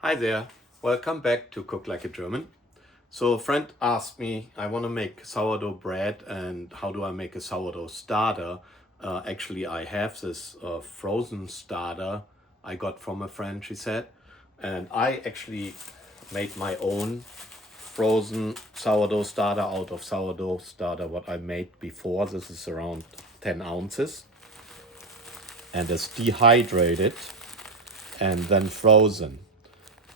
Hi there, welcome back to Cook Like a German. So a friend asked me, I want to make sourdough bread and how do I make a sourdough starter? Actually, I have this frozen starter I got from a friend, she said. And I actually made my own frozen sourdough starter out of sourdough starter what I made before. This is around 10 ounces. And it's dehydrated and then frozen.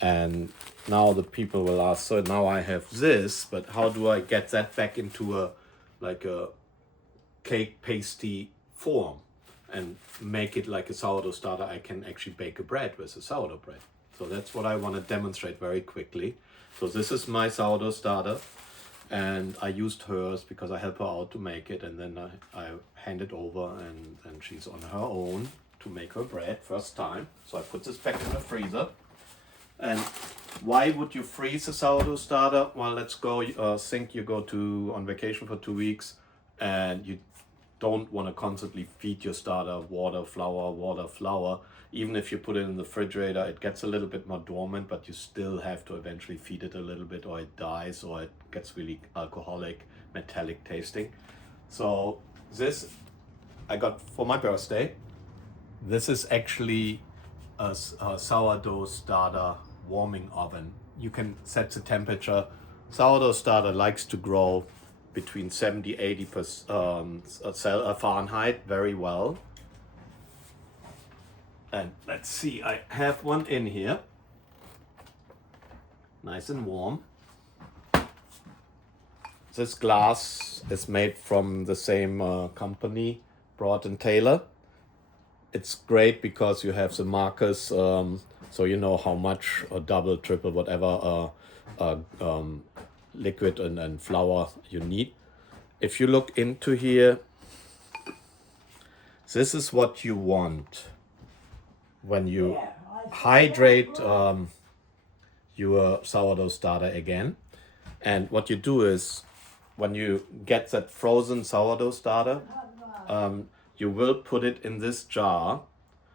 And now the people will ask, so now I have this, but how do I get that back into a cake pasty form and make it like a sourdough starter? I can actually bake a bread with a sourdough bread. So that's what I want to demonstrate very quickly. So this is my sourdough starter, and I used hers because I help her out to make it, and then I hand it over, and then she's on her own to make her bread first time. So I put this back in the freezer. And why would you freeze a sourdough starter? Well, let's go think you go on vacation for 2 weeks and you don't want to constantly feed your starter water, flour. Even if you put it in the refrigerator, it gets a little bit more dormant, but you still have to eventually feed it a little bit or it dies or it gets really alcoholic, metallic tasting. So this I got for my birthday. This is actually a sourdough starter warming oven. You can set the temperature. Sourdough starter likes to grow between 70-80% Fahrenheit very well. And let's see, I have one in here, nice and warm. This glass is made from the same company, Broad and Taylor. It's great because you have the markers, so you know how much or double, triple, whatever liquid and flour you need. If you look into here, this is what you want when you hydrate your sourdough starter again. And what you do is, when you get that frozen sourdough starter, you will put it in this jar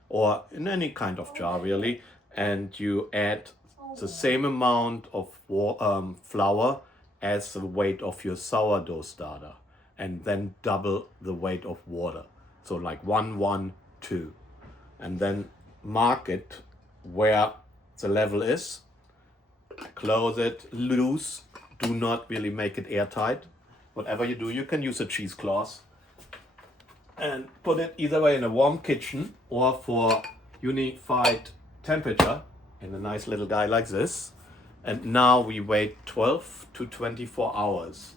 or in any kind of jar really, and you add the same amount of flour as the weight of your sourdough starter, and then double the weight of water. So like 1, 1, 2. And then mark it where the level is, close it loose, do not really make it airtight. Whatever you do, you can use a cheesecloth and put it either way in a warm kitchen or for unified temperature in a nice little guy like this. And now we wait 12 to 24 hours.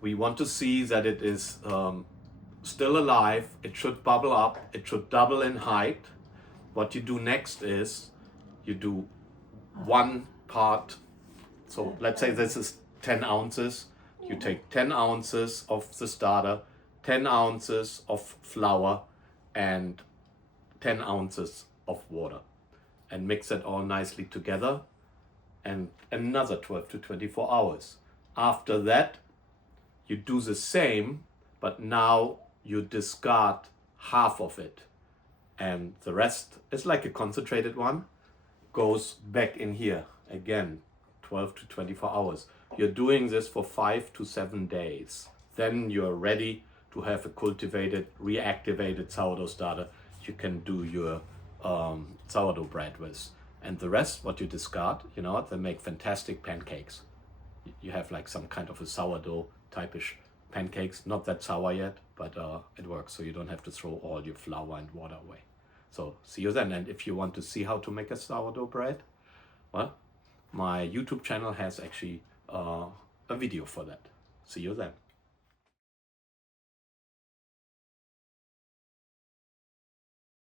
We want to see that it is still alive. It should bubble up. It should double in height. What you do next is you do one part. So let's say this is 10 ounces. You take 10 ounces of the starter, 10 ounces of flour, and 10 ounces of water, and mix it all nicely together, and another 12 to 24 hours. After that, you do the same, but now you discard half of it, and the rest is like a concentrated one, goes back in here again, 12 to 24 hours. You're doing this for 5 to 7 days. Then you're ready to have a cultivated, reactivated sourdough starter you can do your sourdough bread with. And the rest, what you discard, you know, they make fantastic pancakes. You have like some kind of a sourdough type-ish pancakes, not that sour yet, but it works, so you don't have to throw all your flour and water away. So see you then. And if you want to see how to make a sourdough bread, well, my YouTube channel has actually a video for that. See you then.